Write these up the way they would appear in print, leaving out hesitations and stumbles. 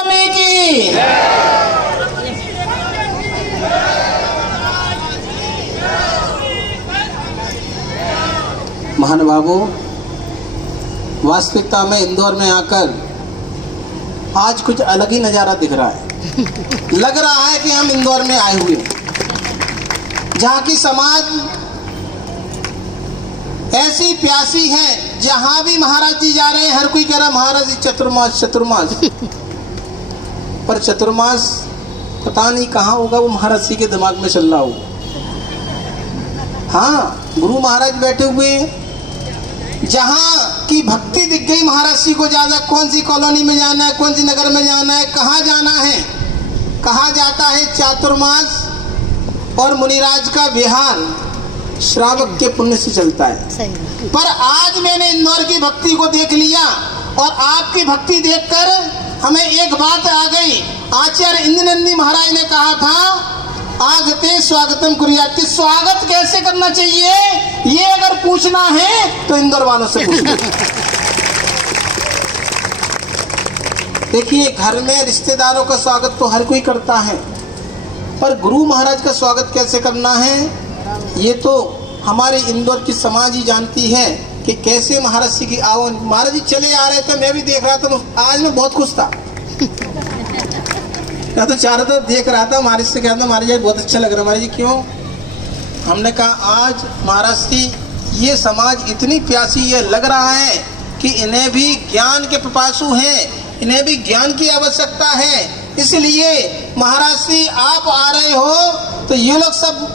स्वामी की। महानुभावों, वास्तविकता में इंदौर में आकर आज कुछ अलग ही नज़ारा दिख रहा है। लग रहा है कि हम इंदौर में आए हुए हैं, जहाँ की समाज ऐसी प्यासी है, जहाँ भी महाराज जी जा रहे हैं हर कोई कह रहा महाराज जी चतुर्मास चतुर्मास। पर चतुर्मास पता नहीं कहाँ होगा, वो महाराज जी के दिमाग में चल रहा होगा। हाँ, गुरु महाराज बैठे हुए हैं, जहाँ की भक्ति दिख गई महाराज जी को ज्यादा। कौन सी कॉलोनी में जाना है, कौन सी नगर में जाना है, कहाँ जाना है। कहा जाता है चातुर्मास और मुनिराज का विहार श्रावक के पुण्य से चलता है। पर आज मैंने इंदौर की भक्ति को देख लिया और आपकी भक्ति देखकर हमें एक बात आ गई। आचार्य इंद्रनंदी महाराज ने कहा था आगते स्वागतम कुर्यात, कि स्वागत कैसे करना चाहिए ये अगर पूछना है तो इंदौर वालों से पूछना। देखिए, घर में रिश्तेदारों का स्वागत तो हर कोई करता है, पर गुरु महाराज का स्वागत कैसे करना है ये तो हमारे इंदौर की समाज ही जानती है कि कैसे महाराज जी की आवन। महाराज जी चले आ रहे थे, मैं भी देख रहा था, आज मैं बहुत खुश था। मैं तो चारों तरफ देख रहा था, महाराज से कहता महाराज जी बहुत अच्छा लग रहा है। महाराज जी क्यों? हमने कहा आज महाराज जी ये समाज इतनी प्यासी है, लग रहा है कि इन्हें भी ज्ञान के पिपासु हैं, इन्हें भी ज्ञान की आवश्यकता है। इसलिए महाराज जी आप आ रहे हो तो ये लोग सब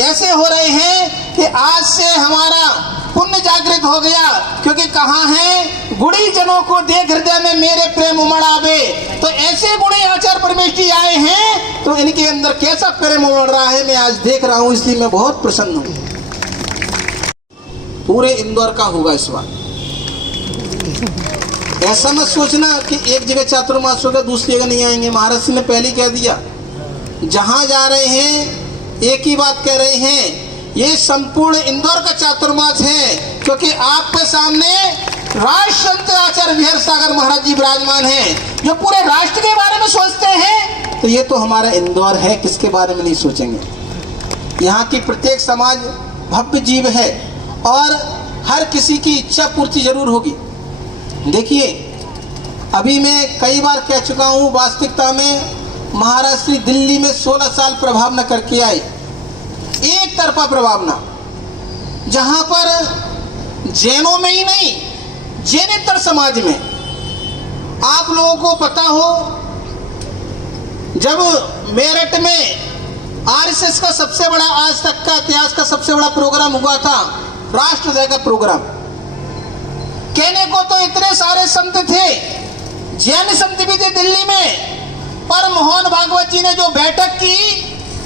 ऐसे हो रहे हैं कि आज से हमारा पुण्य जागृत हो गया। क्योंकि कहाँ है गुणी जनों को देख हृदय में मेरे प्रेम उमड़ आवे। तो ऐसे गुणी आचार्य परमेश जी आए हैं तो इनके अंदर कैसा प्रेम उमड़ रहा है मैं आज देख रहा हूँ, इसलिए मैं बहुत प्रसन्न हूँ। पूरे इंदौर का होगा इस बार। ऐसा मत सोचना कि एक जगह चातुर्मास होगा दूसरी जगह नहीं आएंगे। महाराज जी ने पहले ही कह दिया, जहां जा रहे हैं एक ही बात कह रहे हैं, ये संपूर्ण इंदौर का चातुर्मास है। क्योंकि आपके सामने राष्ट्र संत आचार्य विहर सागर महाराज जी विराजमान हैं, जो पूरे राष्ट्र के बारे में सोचते हैं। तो ये तो हमारा इंदौर है, किसके बारे में नहीं सोचेंगे। यहाँ की प्रत्येक समाज भव्य जीव है और हर किसी की इच्छा पूर्ति जरूर होगी। देखिए, अभी मैं कई बार कह चुका हूँ, वास्तविकता में महाराज श्री दिल्ली में 16 साल प्रभाव न करके आए, एक तरफा प्रभाव ना, जहां पर जैनों में ही नहीं जैनेतर समाज में। आप लोगों को पता हो, जब मेरठ में आरएसएस का सबसे बड़ा, आज तक का इतिहास का सबसे बड़ा प्रोग्राम हुआ था, राष्ट्रोदय का प्रोग्राम। कहने को तो इतने सारे संत थे, जैन संत भी थे दिल्ली में, पर मोहन भागवत जी ने जो बैठक की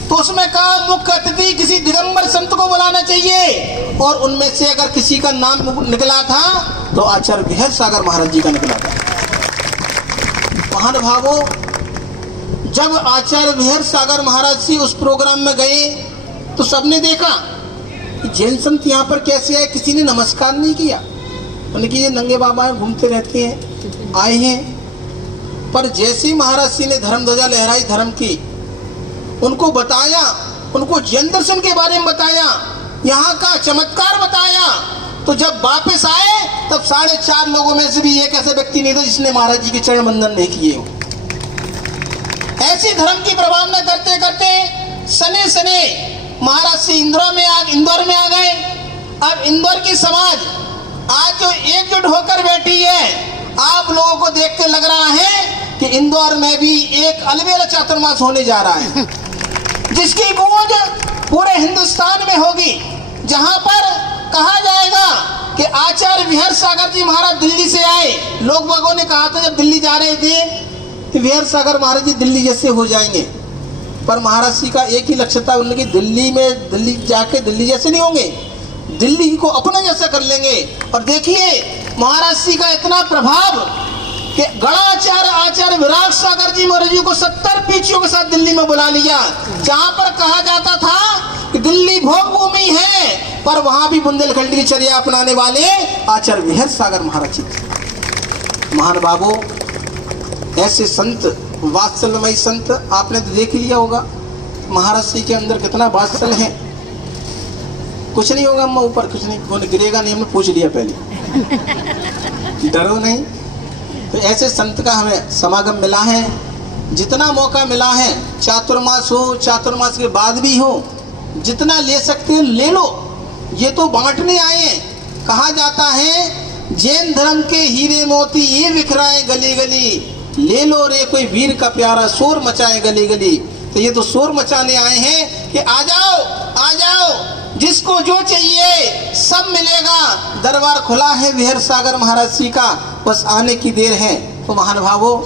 तो उसमें कहा मुख्य अतिथि किसी दिगंबर संत को बुलाना चाहिए, और उनमें से अगर किसी का नाम निकला था तो आचार्य विहर सागर महाराज जी का निकला था। महानुभावों, जब आचार्य विहर सागर महाराज जी उस प्रोग्राम में गए तो सबने देखा कि जैन संत यहाँ पर कैसे आए, किसी ने नमस्कार नहीं किया। उन्होंने कि ये नंगे बाबा हैं, घूमते रहते हैं, आए हैं। पर जैसे ही महाराज जी ने धर्म ध्वजा लहराई, धर्म की, उनको बताया, उनको जैन दर्शन के बारे में बताया, यहाँ का चमत्कार बताया, तो जब वापस आए तब 4.5 लोगों में से भी एक ऐसा व्यक्ति नहीं था जिसने महाराज जी के चरण बंदन नहीं किए हो। ऐसी धर्म की प्रभावना करते करते सने सने महाराज जी इंदौर में आ गए। अब इंदौर की समाज आज जो एकजुट होकर बैठी है, आप लोगों को देख के लग रहा है कि इंदौर में भी एक अलबेला चातुर्मास होने जा रहा है, जिसकी गूंज पूरे हिंदुस्तान में होगी। जहां पर कहा जाएगा कि आचार्य विहर सागर जी महाराज दिल्ली से आए। लोग बागों ने कहा था जब दिल्ली जा रहे थे कि विहर सागर महाराज जी दिल्ली जैसे हो जाएंगे, पर महाराज जी का एक ही लक्ष्य था, उनकी दिल्ली जाके दिल्ली जैसे नहीं होंगे, दिल्ली को अपना जैसा कर लेंगे। और देखिए महाराज जी का इतना प्रभाव कि गणाचार्य आचार्य विराट सागर जी महाराज जी को 70 पीछियों के साथ दिल्ली में बुला लिया, जहां पर कहा जाता था कि दिल्ली भोग भूमि है, पर वहां भी बुंदेलखंड की चर्या अपनाने वाले आचार्य विहर सागर महाराज जी। महानुभावों, ऐसे संत, वात्सल्यमयी संत आपने तो देख लिया होगा महाराज जी के अंदर कितना वात्सल्य है। कुछ नहीं होगा अम्मा, ऊपर कुछ नहीं, कौन गिरेगा नहीं, हमने पूछ लिया पहले, डरो नहीं। तो ऐसे संत का हमें समागम मिला है। जितना मौका मिला है, चातुर्मास हो, चातुर्मास के बाद भी हो, जितना ले सकते हैं ले लो। ये तो बांटने आए हैं। कहा जाता है जैन धर्म के हीरे मोती ये बिखराए गली गली, ले लो रे कोई वीर का प्यारा शोर मचाए गली गली। तो ये तो शोर मचाने आए हैं कि आ जाओ आ जाओ, जिसको जो चाहिए सब मिलेगा। दरबार खुला है विहर सागर महाराज जी का, बस आने की देर है। तो महानुभावों,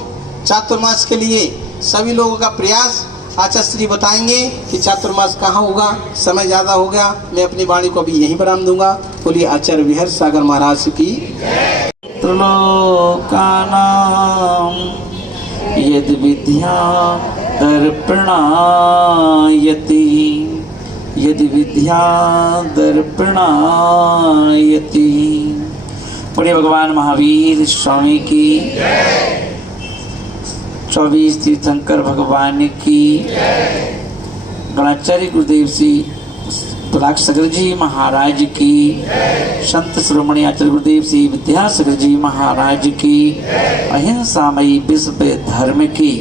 चातुर्मास के लिए सभी लोगों का प्रयास। आचार्य श्री बताएंगे कि चातुर्मास कहाँ होगा। समय ज़्यादा हो गया, मैं अपनी वाणी को अभी यहीं विराम दूंगा। बोलिए आचार्य विहर सागर महाराज की। त्रिलोकानां यद् विद्या दर्पणायति, यदि विद्या दर्पणायति। बड़े भगवान महावीर स्वामी की, 24 तीर्थंकर भगवान की, गणाचार्य गुरुदेव श्री पराशर जी महाराज की, संत शिरोमणि आचार्य गुरुदेव श्री विद्यासागर जी महाराज की, अहिंसामयी विश्व धर्म की।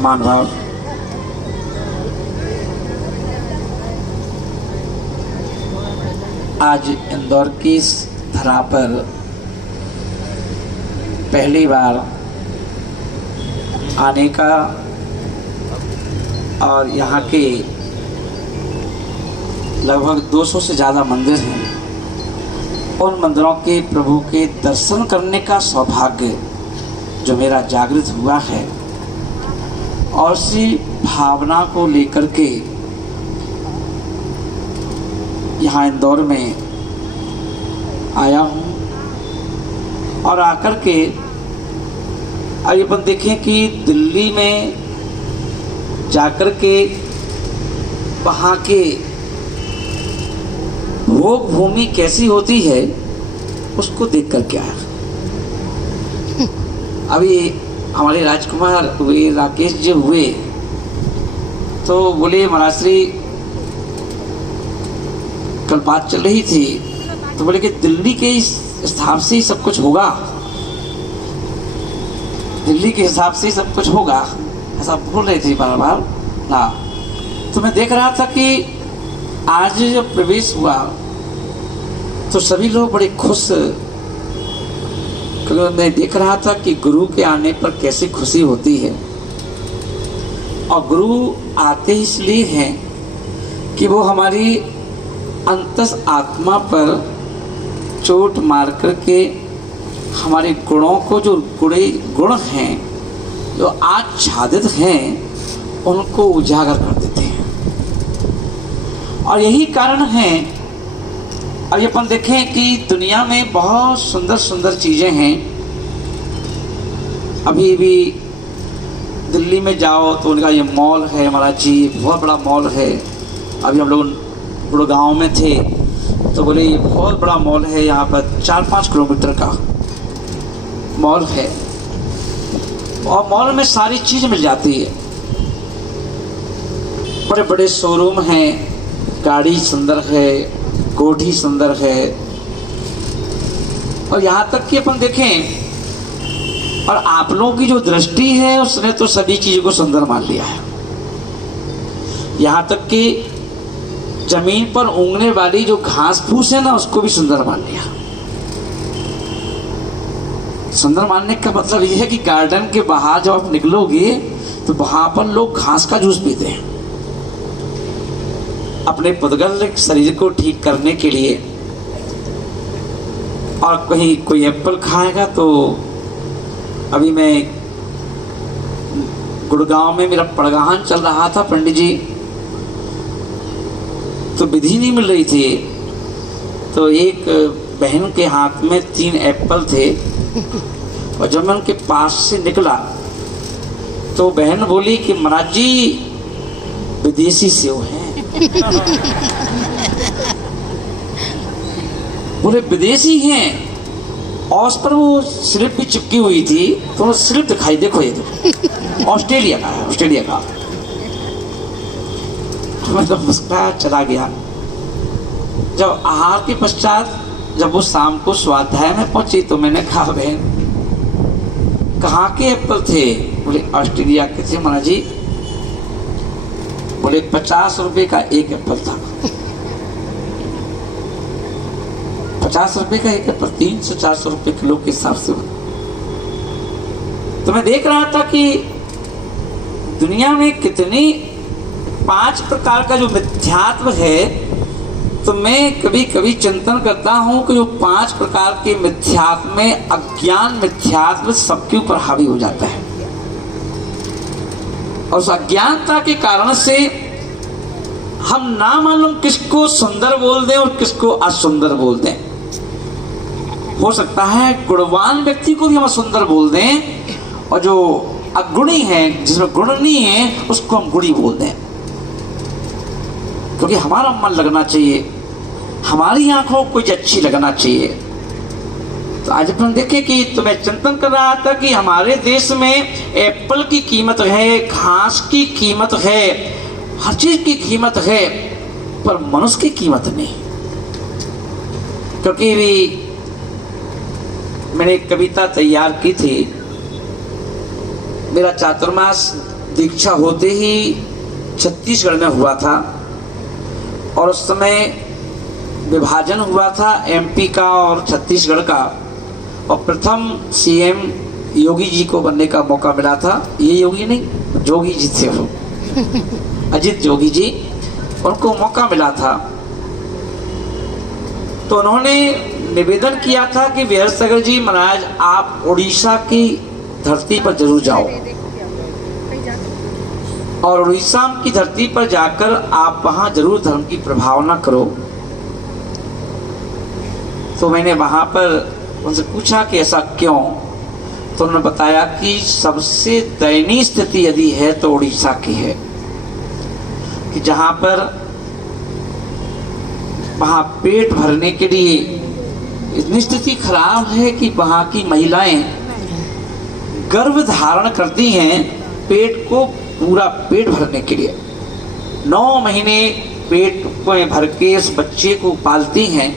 मान भाव। आज इंदौर की इस धरा पर पहली बार आने का और यहाँ के लगभग 200 से ज़्यादा मंदिर हैं। उन मंदिरों के प्रभु के दर्शन करने का सौभाग्य जो मेरा जागृत हुआ है, और इसी भावना को लेकर के यहाँ इंदौर में आया हूँ। और आकर के आइए अपन देखें कि दिल्ली में जाकर के वहाँ के भोग भूमि कैसी होती है उसको देख कर के आया। अभी हमारे राजकुमार हुए, राकेश जी हुए, तो बोले महाराज श्री कल बात चल रही थी, तो बोले कि दिल्ली के हिसाब से ही सब कुछ होगा, दिल्ली के हिसाब से ही सब कुछ होगा, ऐसा बोल रहे थे बार बार ना। तो मैं देख रहा था कि आज जब प्रवेश हुआ तो सभी लोग बड़े खुश, क्योंकि मैं देख रहा था कि गुरु के आने पर कैसी खुशी होती है। और गुरु आते इसलिए हैं कि वो हमारी अंतस आत्मा पर चोट मार करके हमारे गुणों को, जो गुण हैं जो आच्छादित हैं, उनको उजागर कर देते हैं। और यही कारण है। और ये अपन देखें कि दुनिया में बहुत सुंदर सुंदर चीज़ें हैं। अभी भी दिल्ली में जाओ तो उनका ये मॉल है महाराज जी, बहुत बड़ा मॉल है। अभी हम लोग गुड़गांव में थे तो बोले ये बहुत बड़ा मॉल है, यहाँ पर 4-5 किलोमीटर का मॉल है, और मॉल में सारी चीज़ मिल जाती है। बड़े बड़े शोरूम हैं, गाड़ी सुंदर है, कोठी सुंदर है। और यहाँ तक कि अपन देखें, और आप लोगों की जो दृष्टि है उसने तो सभी चीज़ों को सुंदर मान लिया है। यहाँ तक कि जमीन पर उगने वाली जो घास फूस है ना, उसको भी सुंदर मान लिया। सुंदर मानने का मतलब यह है कि गार्डन के बाहर जब आप निकलोगे तो वहां पर लोग घास का जूस पीते हैं अपने पुद्गल शरीर को ठीक करने के लिए। और कहीं कोई एप्पल खाएगा तो अभी मैं गुड़गांव में मेरा पड़गाहन चल रहा था पंडित जी, तो विधि नहीं मिल रही थी, तो एक बहन के हाथ में 3 एप्पल थे। और जब मैं उनके पास से निकला तो बहन बोली कि महाराज जी विदेशी सेव हैं। बोले विदेशी हैं, और उस पर वो स्लिप भी चिपकी हुई थी, तो वो स्लिप दिखाई, देखो ये देखो, ऑस्ट्रेलिया का है, ऑस्ट्रेलिया का। मैं तो मुस्कुराया चला गया। जब आहार के पश्चात जब वो शाम को स्वाध्याय में पहुंची तो मैंने कहा, बहन कहाँ के एप्पल थे? बोले ऑस्ट्रेलिया के थे महाराज जी। बोले 50 रुपए का एक एप्पल था। 50 रुपए का एक एप्पल 300-400 रुपए किलो के हिसाब से। तो मैं देख रहा था कि दुनिया में कितनी 5 प्रकार का जो मिथ्यात्व है, तो मैं कभी कभी चिंतन करता हूं कि जो 5 प्रकार के मिथ्यात्व में अज्ञान मिथ्यात्व सबके ऊपर हावी हो जाता है, और उस अज्ञानता के कारण से हम ना मालूम किसको सुंदर बोल दें और किसको असुंदर बोल दें। हो सकता है गुणवान व्यक्ति को भी हम सुंदर बोल दें, और जो अगुणी है, जिसमें गुण नहीं है, उसको हम गुणी बोल दें। क्योंकि हमारा मन लगना चाहिए, हमारी आंखों को अच्छी लगना चाहिए। तो आज अपन देखें कि तो मैं चिंतन कर रहा था कि हमारे देश में एप्पल की कीमत है, घास की कीमत है, हर चीज की कीमत है, पर मनुष्य की कीमत नहीं। क्योंकि मैंने एक कविता तैयार की थी। मेरा चातुर्मास दीक्षा होते ही छत्तीसगढ़ में हुआ था, और उस समय विभाजन हुआ था एमपी का और छत्तीसगढ़ का, और प्रथम सीएम योगी जी को बनने का मौका मिला था। ये योगी नहीं, जोगी जी थे वो, अजित जोगी जी, उनको मौका मिला था। तो उन्होंने निवेदन किया था कि विहरसागर जी महाराज, आप उड़ीसा की धरती पर जरूर जाओ, और उड़ीसा की धरती पर जाकर आप वहां जरूर धर्म की प्रभावना करो। तो मैंने वहां पर उनसे पूछा कि ऐसा क्यों? तो उन्होंने बताया कि सबसे दयनीय स्थिति यदि है तो उड़ीसा की है, कि जहां पर वहां पेट भरने के लिए इतनी स्थिति खराब है कि वहां की महिलाएं गर्भ धारण करती हैं पेट को, पूरा पेट भरने के लिए 9 महीने पेट में भर के उस बच्चे को पालती हैं,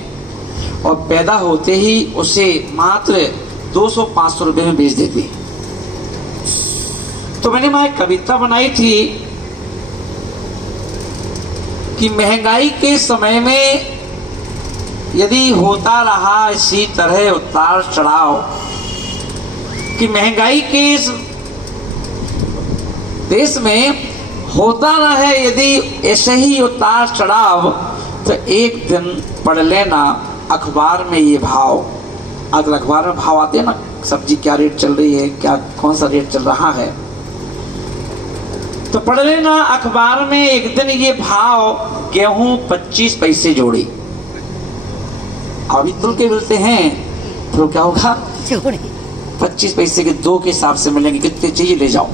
और पैदा होते ही उसे मात्र 200-500 रुपए में बेच देती। तो मैंने वहां एक कविता बनाई थी कि महंगाई के समय में यदि होता रहा इसी तरह उतार चढ़ाव, कि महंगाई के इस देश में होता रहे यदि ऐसे ही उतार चढ़ाव, तो एक दिन पढ़ लेना अखबार में ये भाव। अगर अखबार में भाव आते हैं ना, सब्जी क्या रेट चल रही है, क्या कौन सा रेट चल रहा है, तो पढ़ लेना अखबार में एक दिन ये भाव, गेहूं 25 पैसे जोड़ी। अभी तुल के मिलते हैं तो क्या होगा, 25 पैसे के 2 के हिसाब से मिलेंगे, कितने चाहिए ले जाओ।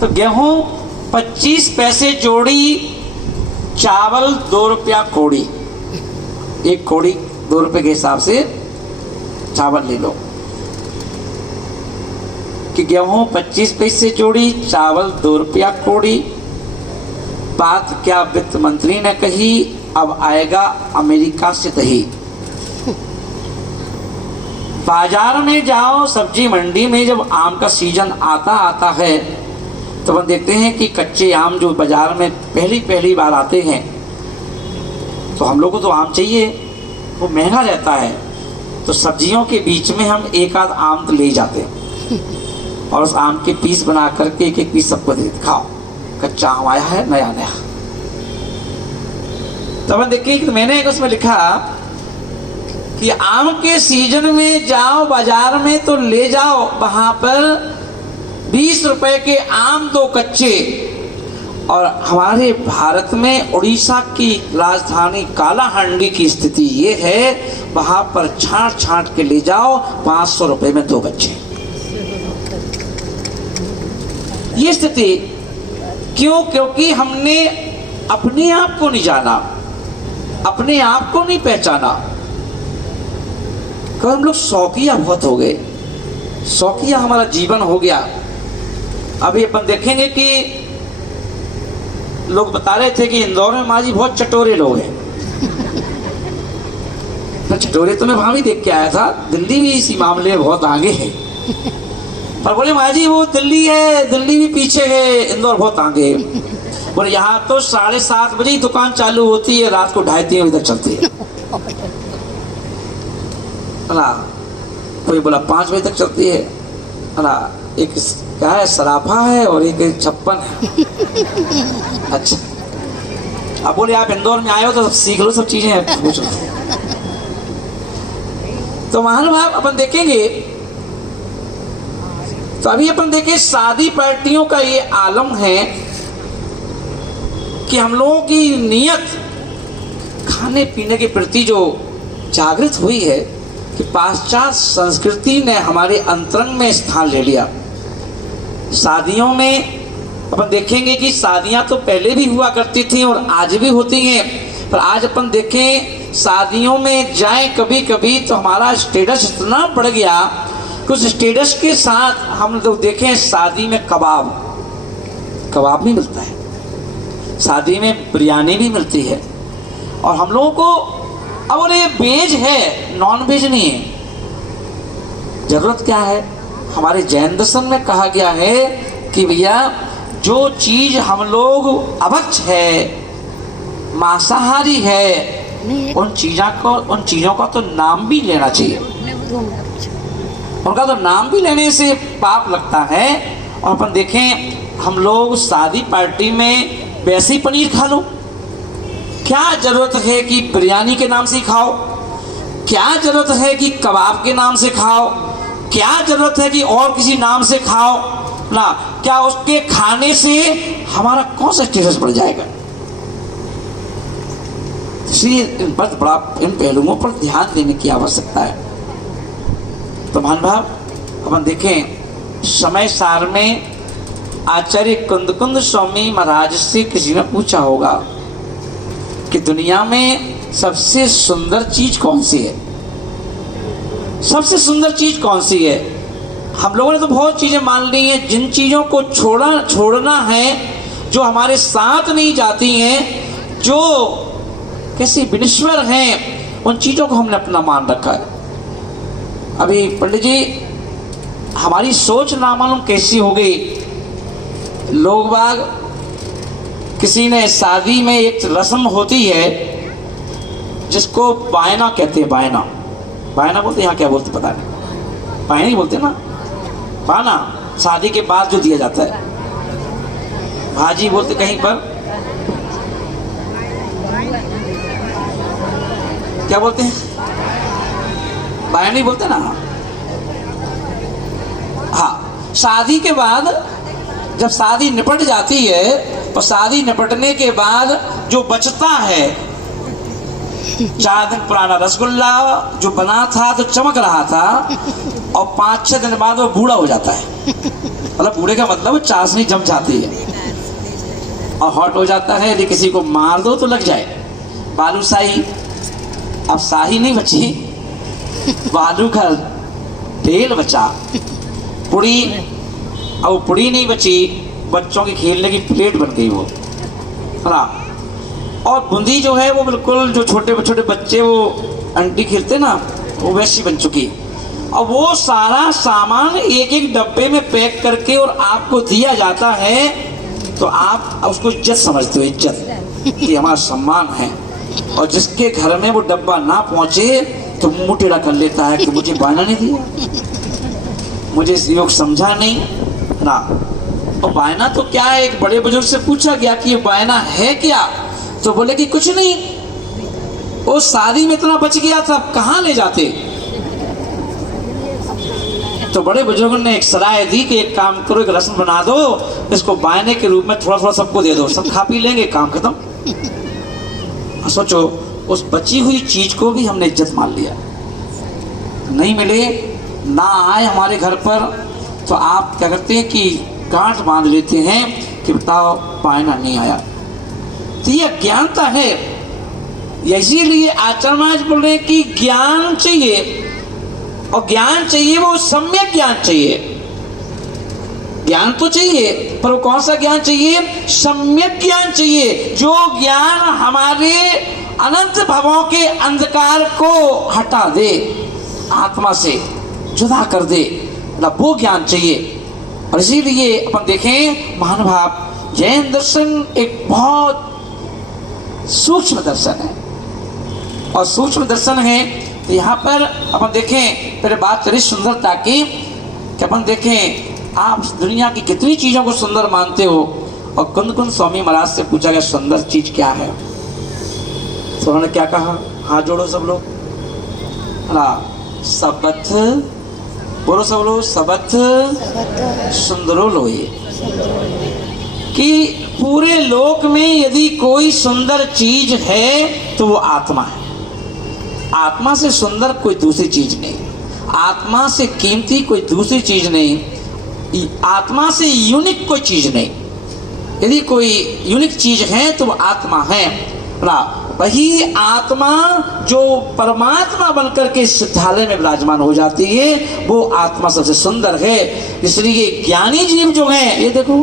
तो गेहूं 25 पैसे जोड़ी, चावल 2 रुपया कोड़ी, एक कोड़ी 2 रुपए के हिसाब से चावल ले लो। कि गेहूं 25 पैसे जोड़ी, चावल 2 रुपया कोड़ी। बात क्या वित्त मंत्री ने कही, अब आएगा अमेरिका से दही। बाजार में जाओ, सब्जी मंडी में जब आम का सीजन आता है, तो हम देखते हैं कि कच्चे आम जो बाजार में पहली बार आते हैं, तो हम लोग को तो आम चाहिए, वो महंगा रहता है, तो सब्जियों के बीच में हम एक आध आम तो ले जाते हैं, और उस आम के पीस बना करके एक पीस सबको दे, खाओ, कच्चा आम आया है नया। तो हम देखिए कि मैंने उसमें लिखा कि आम के सीजन में जाओ बाजार में तो ले जाओ वहां पर 20 रुपए के आम 2 कच्चे। और हमारे भारत में उड़ीसा की राजधानी कालाहांडी की स्थिति ये है, वहां पर छांट के ले जाओ 500 रुपए में 2 बच्चे। ये स्थिति क्यों? क्योंकि हमने अपने आप को नहीं जाना, अपने आप को नहीं पहचाना। कल हम लोग शौकिया बहुत हो गए, शौकिया हमारा जीवन हो गया। अभी अपन देखेंगे कि लोग बता रहे थे कि इंदौर में माँ जी बहुत चटोरे लोग हैं। तो चटोरे तो मैं वहां भी देख के आया था, दिल्ली भी इसी मामले में बहुत आगे है। पर बोले माँ जी वो दिल्ली है, दिल्ली भी पीछे है, इंदौर बहुत आगे है। बोले यहाँ तो 7:30 बजे ही दुकान चालू होती है, रात को 2:30-3 बजे तक चलती है। कोई बोला 5 बजे तक चलती है। एक क्या है, सराफा है और एक 56 है। अच्छा, अब बोले आप इंदौर में आए हो तो सीख लो सब चीजें, पूछ लो। तो महानुभाव अपन देखेंगे, तो अभी अपन देखें शादी पार्टियों का ये आलम है कि हम लोगों की नीयत खाने पीने के प्रति जो जागृत हुई है कि पाश्चात्य संस्कृति ने हमारे अंतरंग में स्थान ले लिया। शादियों में अपन देखेंगे कि शादियां तो पहले भी हुआ करती थी और आज भी होती हैं, पर आज अपन देखें शादियों में जाएं कभी कभी तो हमारा स्टेटस इतना बढ़ गया कि उस स्टेटस के साथ हम लोग देखें शादी में कबाब भी मिलता है, शादी में बिरयानी भी मिलती है। और हम लोगों को अब ये वेज है, नॉन वेज नहीं है। जरूरत क्या है? हमारे जैन दर्शन में कहा गया है कि भैया जो चीज हम लोग अभक्ष है, मांसाहारी है, उन चीजों का तो नाम भी लेना चाहिए। उनका तो नाम भी लेने से पाप लगता है। और अपन देखें हम लोग शादी पार्टी में वैसी पनीर खा लो, क्या जरूरत है कि बिरयानी के नाम से खाओ? क्या जरूरत है कि कबाब के नाम से खाओ? क्या जरूरत है कि और किसी नाम से खाओ ना? क्या उसके खाने से हमारा कौन सा स्टेटस बढ़ जाएगा? इसलिए इन पर बड़ा, इन पहलुओं पर ध्यान देने की आवश्यकता है। तो महानुभाव अपन देखें समय सार में आचार्य कुंद स्वामी महाराज से किसी ने पूछा होगा कि दुनिया में सबसे सुंदर चीज कौन सी है? सबसे सुंदर चीज कौन सी है? हम लोगों ने तो बहुत चीजें मान ली हैं, जिन चीजों को छोड़ना है, जो हमारे साथ नहीं जाती हैं, जो कैसी विनश्वर हैं, उन चीजों को हमने अपना मान रखा है। अभी पंडित जी हमारी सोच ना मालूम कैसी हो गई। लोग बाग, किसी ने शादी में एक रस्म होती है जिसको बायना कहते हैं, बायना बोलते, यहाँ क्या बोलते पता नहीं, बायना ही बोलते ना, बाना शादी के बाद जो दिया जाता है, भाजी बोलते कहीं पर, क्या बोलते हैं, बायना ही बोलते ना। हाँ, शादी के बाद जब शादी निपट जाती है, तो शादी निपटने के बाद जो बचता है, 4 दिन पुराना रसगुल्ला जो बना था तो चमक रहा था, और 5-6 दिन बाद वो बूढ़ा हो जाता है। मतलब बूढ़े का मतलब चाशनी जम जाती है और हॉट हो जाता है। यदि किसी को मार दो तो लग जाए। बालूशाही, अब शाही नहीं बची, बालू का तेल बचा, पुड़ी, अब पुड़ी नहीं बची, बच्चों के खेलने की प्लेट बन गई वो, और बूंदी जो है वो बिल्कुल जो छोटे छोटे बच्चे वो अंटी खेलते ना, वो वैसी बन चुकी। और वो सारा सामान एक एक डब्बे में पैक करके और आपको दिया जाता है, तो आप उसको इज्जत समझते हो, इज्जत कि हमारा सम्मान है। और जिसके घर में वो डब्बा ना पहुंचे तो मुंह टेढ़ा कर लेता है कि मुझे बायना नहीं दिया, मुझे इस योग समझा नहीं ना। और बायना तो क्या है? एक बड़े बुजुर्ग से पूछा गया कि ये बायना है क्या? तो बोले कि कुछ नहीं, वो शादी में इतना बच गया था, कहाँ ले जाते? तो बड़े बुजुर्गों ने एक सलाह दी कि एक काम करो, एक रस्म बना दो, इसको बायने के रूप में थोड़ा थोड़ा सबको दे दो, सब खा पी लेंगे, काम खत्म। सोचो, उस बची हुई चीज को भी हमने इज्जत मान लिया। नहीं मिले, ना आए हमारे घर पर, तो आप क्या करते हैं कि गांठ बांध लेते हैं कि बताओ पाना नहीं आया। तो ये अज्ञानता है। इसीलिए आचार्य महाराज बोल रहे हैं कि ज्ञान चाहिए, और ज्ञान चाहिए वो सम्यक ज्ञान चाहिए। ज्ञान तो चाहिए, पर वो कौन सा ज्ञान चाहिए? सम्यक ज्ञान चाहिए, जो ज्ञान हमारे अनंत भवों के अंधकार को हटा दे, आत्मा से जुदा कर दे, वो ज्ञान चाहिए। और इसीलिए अपन देखें महानुभाव, जैन दर्शन एक बहुत सूक्ष्म दर्शन है, और सूक्ष्म दर्शन है। तो यहाँ पर अपन देखें, पहले बात करें सुंदरता की, कि अपन देखें आप दुनिया की कितनी चीजों को सुंदर मानते हो, और कुंद कुंद स्वामी महाराज से पूछा गया सुंदर चीज क्या है, तो उन्होंने क्या कहा? हाथ जोड़ो सब लोग, सबथ, बोलो सब लोग, सबथ सुंदरो लोये। कि पूरे लोक में यदि कोई सुंदर चीज है तो वो आत्मा है। आत्मा से सुंदर कोई दूसरी चीज नहीं, आत्मा से कीमती कोई दूसरी चीज नहीं, आत्मा से यूनिक कोई चीज नहीं। यदि कोई यूनिक चीज है तो वो आत्मा है। वही आत्मा जो परमात्मा बनकर के सिद्धालय में विराजमान हो जाती है, वो आत्मा सबसे सुंदर है। इसलिए ज्ञानी जीव जो हैं, ये देखो,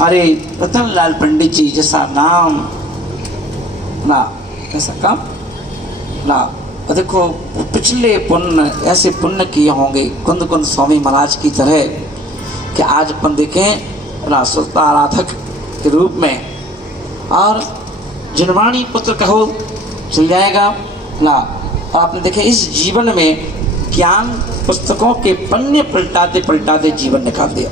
अरे रतनलाल पंडित जी जैसा नाम ना, ऐसा काम ना, देखो पिछले पुण्य ऐसे पुण्य किए होंगे कुंद कुंद स्वामी महाराज की तरह, कि आज अपन देखें ना सुल्तान आराधक के रूप में, और जिनवाणी पुत्र कहो चल जाएगा ना। और आपने देखे इस जीवन में ज्ञान पुस्तकों के पन्ने पलटाते पलटाते जीवन निकाल दिया,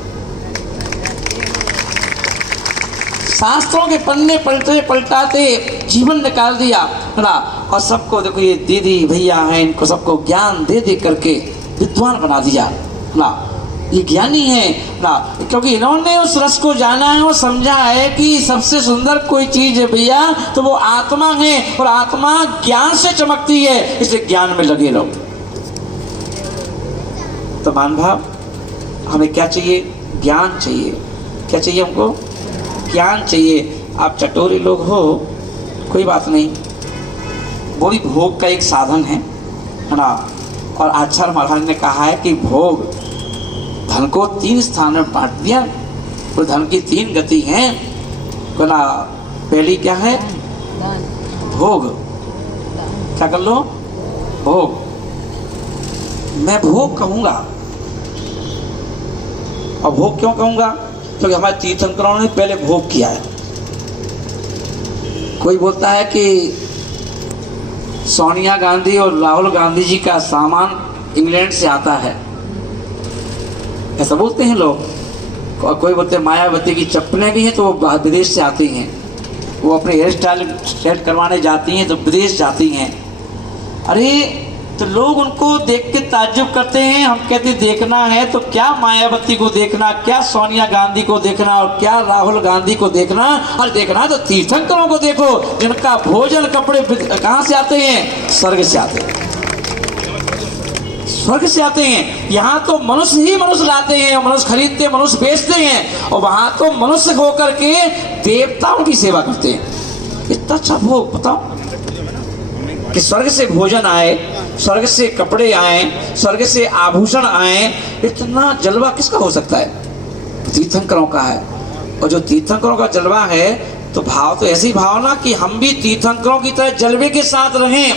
शास्त्रों के पन्ने पलटे पलटाते जीवन निकाल दिया ना। और सबको देखो ये दीदी भैया हैं, इनको सबको ज्ञान दे दे करके विद्वान बना दिया ना। ये ज्ञानी है ना, क्योंकि इन्होंने उस रस को जाना है और समझा है कि सबसे सुंदर कोई चीज है भैया तो वो आत्मा है, और आत्मा ज्ञान से चमकती है, इसे ज्ञान में लगे रहो। तो मान भाव, हमें क्या चाहिए? ज्ञान चाहिए। क्या चाहिए हमको? ज्ञान चाहिए। आप चटोरे लोग हो, कोई बात नहीं, वो भी भोग का एक साधन है ना। और आचार्य महाराज ने कहा है कि भोग, धन को 3 स्थान में बांट दिया, और धन की 3 गति हैं ना। पहली क्या है? भोग। क्या कर लो? भोग। मैं भोग कहूंगा, और भोग क्यों कहूंगा? क्योंकि हमारे तीर्थंकरों ने पहले भोग किया है। कोई बोलता है कि सोनिया गांधी और राहुल गांधी जी का सामान इंग्लैंड से आता है, ऐसा बोलते हैं लोग। और कोई बोलते हैं मायावती की चप्पलें भी हैं तो वो विदेश से आती हैं, वो अपने हेयर स्टाइल सेट करवाने जाती हैं तो विदेश जाती हैं। अरे तो लोग उनको देख के ताज्जुब करते हैं। हम कहते देखना है तो क्या मायावती को देखना, क्या सोनिया गांधी को देखना, और क्या राहुल गांधी को देखना, और देखना तो तीर्थंकरों को देखो, जिनका भोजन कपड़े कहाँ से आते हैं? स्वर्ग से आते हैं, स्वर्ग से आते हैं। यहाँ तो मनुष्य ही मनुष्य लाते हैं, मनुष्य खरीदते, मनुष्य बेचते हैं, और वहां तो मनुष्य होकर के देवताओं की सेवा करते हैं। इतना अच्छा भोग बताओ कि स्वर्ग से भोजन आए, स्वर्ग से कपड़े आए, स्वर्ग से आभूषण आए, इतना जलवा किसका हो सकता है? तीर्थंकरों का है। और जो तीर्थंकरों का जलवा है तो भाव तो ऐसी भावना कि हम भी तीर्थंकरों की तरह जलवे के साथ रहें,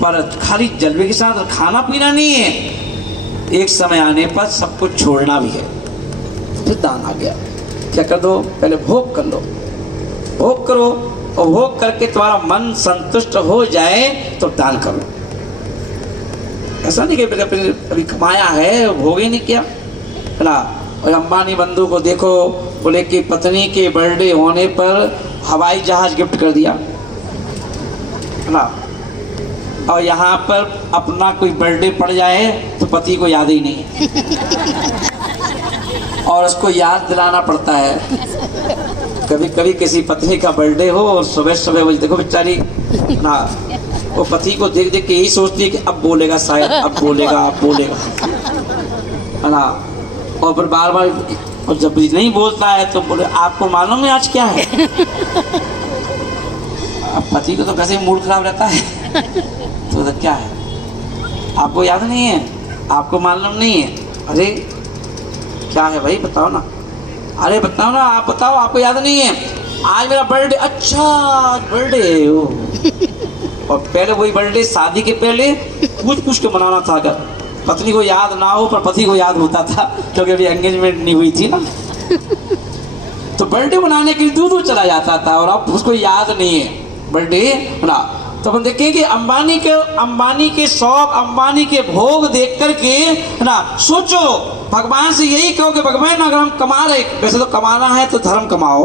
पर खाली जलवे के साथ खाना पीना नहीं है, एक समय आने पर सब कुछ छोड़ना भी है। फिर दान आ गया, क्या कर दो? पहले भोग कर लो, भोग करो, और भोग करके तुम्हारा मन संतुष्ट हो जाए तो दान करो। ऐसा नहीं कि अभी कमाया है भोग ही नहीं किया ना। और अंबानी बंधु को देखो, बोले कि पत्नी के बर्थडे होने पर हवाई जहाज गिफ्ट कर दिया ना, और यहाँ पर अपना कोई बर्थडे पड़ जाए तो पति को याद ही नहीं और उसको याद दिलाना पड़ता है। कभी कभी किसी पत्नी का बर्थडे हो और सुबह सुबह वो देखो बेचारी ना, वो पति को देख देख के यही सोचती है कि अब बोलेगा, शायद अब बोलेगा, अब बोलेगा, है ना। और फिर बार बार और जब भी नहीं बोलता है तो बोले आपको मालूम है आज क्या है? अब पति को तो कैसे मूड खराब रहता है तो क्या है, आपको याद नहीं है, आपको मालूम नहीं है? अरे क्या है भाई बताओ ना, अरे बताओ ना, आप बताओ, आपको याद नहीं है? आज मेरा बर्थडे। अच्छा बर्थडे हो। और पहले वही बर्थडे शादी के पहले पूछ के मनाना था, अगर पत्नी को याद ना हो पर पति को याद होता था, क्योंकि अभी एंगेजमेंट नहीं हुई थी ना। तो बर्थडे मनाने के लिए दूर चला जाता था और अब उसको याद नहीं है बर्थडे ना। तो अपन देखें कि अंबानी के शौक, अंबानी के भोग देख करके ना सोचो, भगवान से यही कहो कि भगवान अगर हम कमा रहे, वैसे तो कमाना है तो धर्म कमाओ,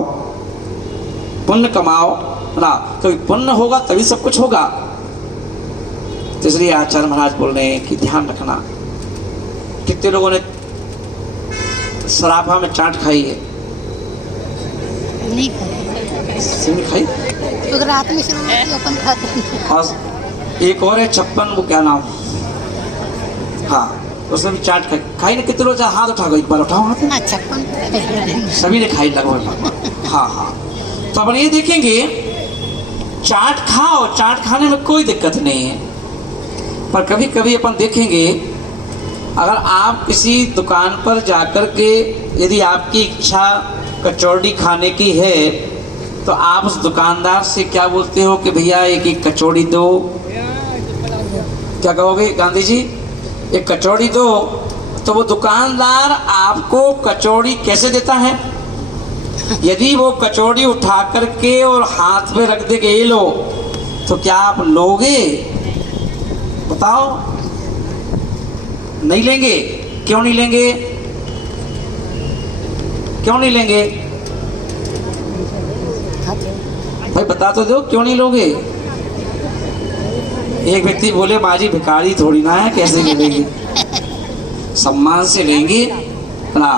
पुण्य कमाओ ना, क्योंकि पुण्य होगा तभी सब कुछ होगा। तो इसलिए आचार्य महाराज बोल रहे हैं कि ध्यान रखना। कितने लोगों ने सराफा में चाट खाई है? नहीं खाई, तो रात में अपन खाते हैं। और एक और है 56, वो क्या नाम, हाँ उसने भी चाट खाई ना। कितने लोग हाथ उठाओ, एक बार उठाओ हाथ। अच्छा सभी ने खाई लगभग। हाँ हाँ, तो अपन ये देखेंगे, चाट खाओ, चाट खाने में कोई दिक्कत नहीं है, पर कभी कभी अपन देखेंगे अगर आप किसी दुकान पर जाकर के यदि आपकी इच्छा कचौड़ी खाने की है तो आप उस दुकानदार से क्या बोलते हो कि भैया एक कचौड़ी दो? क्या कहोगे गांधी जी, एक कचौड़ी दो? तो वो दुकानदार आपको कचौड़ी कैसे देता है? यदि वो कचौड़ी उठा करके और हाथ में रख दे के ये लो, तो क्या आप लोगे? बताओ, नहीं लेंगे। क्यों नहीं लेंगे? क्यों नहीं लेंगे भाई, बता तो दो, क्यों नहीं लोगे? एक व्यक्ति बोले माँ जी भिखारी थोड़ी ना है, कैसे लेंगे? सम्मान से लेंगे ना,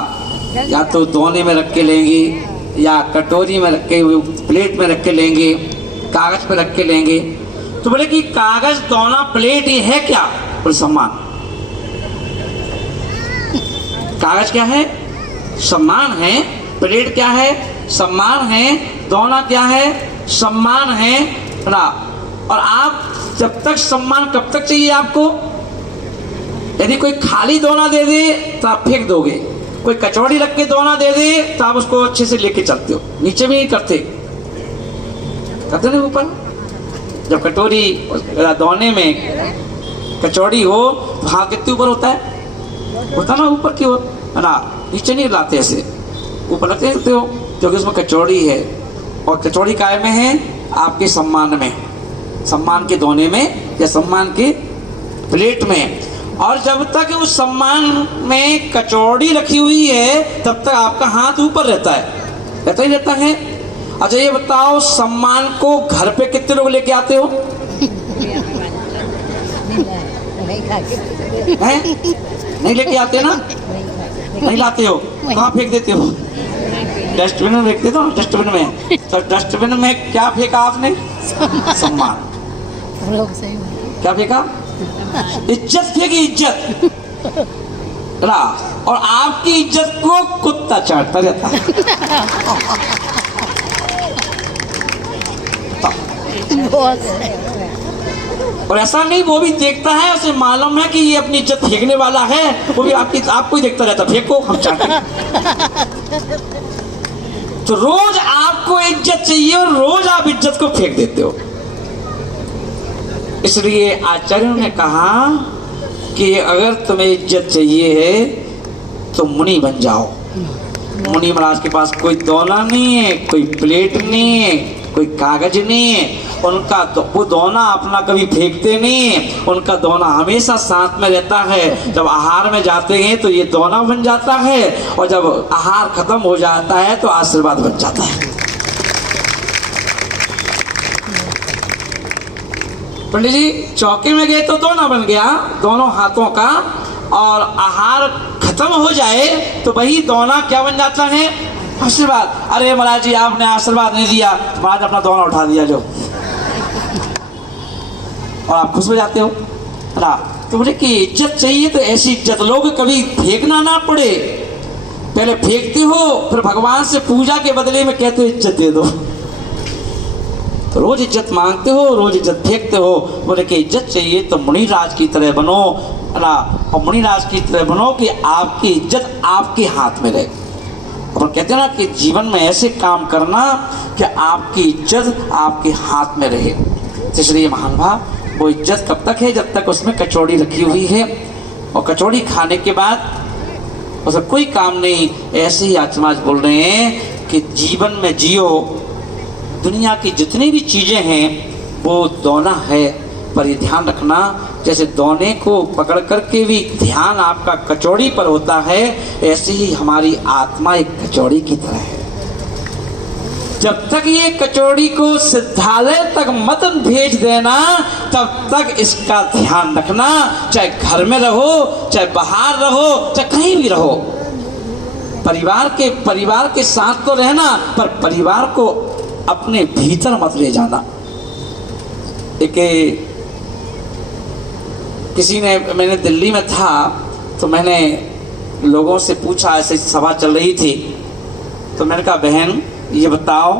या तो दोने में रख के लेंगे, या कटोरी में रख के, प्लेट में रख के लेंगे, कागज पे रख के लेंगे। तो बोले कि कागज, दोना, प्लेट ये है क्या? बोले सम्मान। कागज क्या है? सम्मान है। प्लेट क्या है? सम्मान है। दोना क्या है? सम्मान है ना। और आप जब तक सम्मान कब तक चाहिए आपको? यदि कोई खाली दोना दे दे तो आप फेंक दोगे, कोई कचौड़ी रख के दोना दे दे तो आप उसको अच्छे से लेके चलते हो, नीचे भी नहीं करते ना ऊपर। जब कटोरी दोने में कचौड़ी हो तो हाथ कितने ऊपर होता है? होता ना ऊपर की ओर ना, नीचे नहीं लाते, ऐसे ऊपर रखते हो, क्योंकि उसमें कचौड़ी है। और कचौड़ी काय में है? आपके सम्मान में, सम्मान के दोने में या सम्मान के प्लेट में। और जब तक उस सम्मान में कचौड़ी रखी हुई है तब तक आपका हाथ ऊपर रहता है, रहता ही रहता है। अच्छा ये बताओ, सम्मान को घर पे कितने लोग लेके आते हो? हैं? नहीं लेके आते ना? नहीं लाते हो, कहाँ फेंक देते हो? डस्टबिन में फेंकते हो। डस्टबिन में, तो डस्टबिन में क्या फेंका आपने? सम्मान। क्या फेंका? इज्जत फेंकी, इज्जत ना। और आपकी इज्जत को कुत्ता चाटता रहता है। और ऐसा नहीं, वो भी देखता है, उसे मालूम है कि ये अपनी इज्जत फेंकने वाला है, वो भी आपको ही देखता रहता, फेंको हम चाटें। तो रोज आपको इज्जत चाहिए और रोज आप इज्जत को फेंक देते हो। इसलिए आचार्यों ने कहा कि अगर तुम्हें इज्जत चाहिए है तो मुनि बन जाओ। मुनि महाराज के पास कोई दोना नहीं है, कोई प्लेट नहीं है, कोई कागज नहीं है, उनका वो दोना अपना कभी फेंकते नहीं है, उनका दोना हमेशा साथ में रहता है। जब आहार में जाते हैं तो ये दोना बन जाता है, और जब आहार खत्म हो जाता है तो आशीर्वाद बन जाता है। पंडित जी चौके में गए तो दोना बन गया दोनों हाथों का, और आहार खत्म हो जाए तो वही दोना क्या बन जाता है? आशीर्वाद। अरे महाराज जी आपने आशीर्वाद नहीं दिया, महाराज अपना दोना उठा दिया जो, और आप खुश हो जाते हो ना। तो बोले कि इज्जत चाहिए तो ऐसी इज्जत लोग कभी फेंकना ना पड़े, पहले फेंकते हो, फिर भगवान से पूजा के बदले में कहते हो इज्जत दे दो। तो रोज इज्जत मांगते हो, रोज इज्जत फेंकते हो। बोले कि इज्जत चाहिए तो मुनिराज की तरह बनो ना, और मुनिराज की तरह बनो कि आपकी इज्जत आपके हाथ में रहे। और कहते हैं ना कि जीवन में ऐसे काम करना कि आपकी इज्जत आपके हाथ में रहे। तो इसलिए महानुभाव, वो इज्जत कब तक है? जब तक उसमें कचौड़ी रखी हुई है, और कचौड़ी खाने के बाद उसका कोई काम नहीं। ऐसे ही आत्माज बोल रहे हैं कि जीवन में जियो, दुनिया की जितनी भी चीज़ें हैं वो दोना है, पर ये ध्यान रखना, जैसे दोने को पकड़ करके भी ध्यान आपका कचौड़ी पर होता है, ऐसे ही हमारी आत्मा एक कचौड़ी की तरह है। जब तक ये कचौड़ी को सिद्धालय तक मत भेज देना, तब तक इसका ध्यान रखना। चाहे घर में रहो, चाहे बाहर रहो, चाहे कहीं भी रहो, परिवार के साथ तो रहना, पर परिवार को अपने भीतर मत ले जाना। एक किसी ने, मैंने दिल्ली में था तो मैंने लोगों से पूछा, ऐसे सभा चल रही थी, तो मैंने कहा बहन ये बताओ,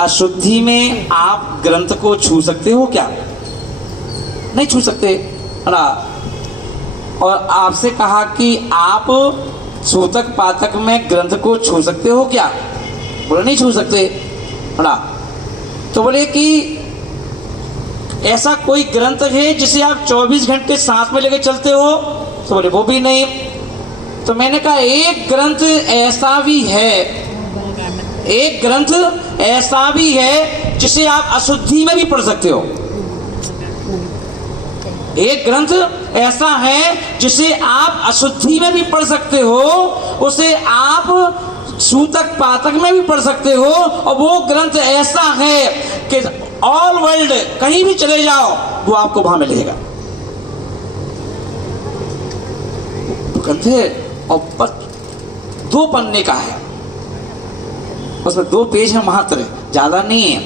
अशुद्धि में आप ग्रंथ को छू सकते हो क्या? नहीं छू सकते ना। और आपसे कहा कि आप सूतक पातक में ग्रंथ को छू सकते हो क्या? बोले नहीं छू सकते ना। तो बोले कि ऐसा कोई ग्रंथ है जिसे आप 24 घंटे साथ में लेके चलते हो? तो बोले वो भी नहीं। तो मैंने कहा एक ग्रंथ ऐसा भी है, एक ग्रंथ ऐसा भी है जिसे आप अशुद्धि में भी पढ़ सकते हो। एक ग्रंथ ऐसा है जिसे आप अशुद्धि में भी पढ़ सकते हो, उसे आप सूतक पातक में भी पढ़ सकते हो। और वो ग्रंथ ऐसा है कि ऑल वर्ल्ड कहीं भी चले जाओ वो आपको वहां मिलेगा। ग्रंथ है और 2 पन्ने का है, उसमें 2 पेज है मात्र, ज्यादा नहीं है,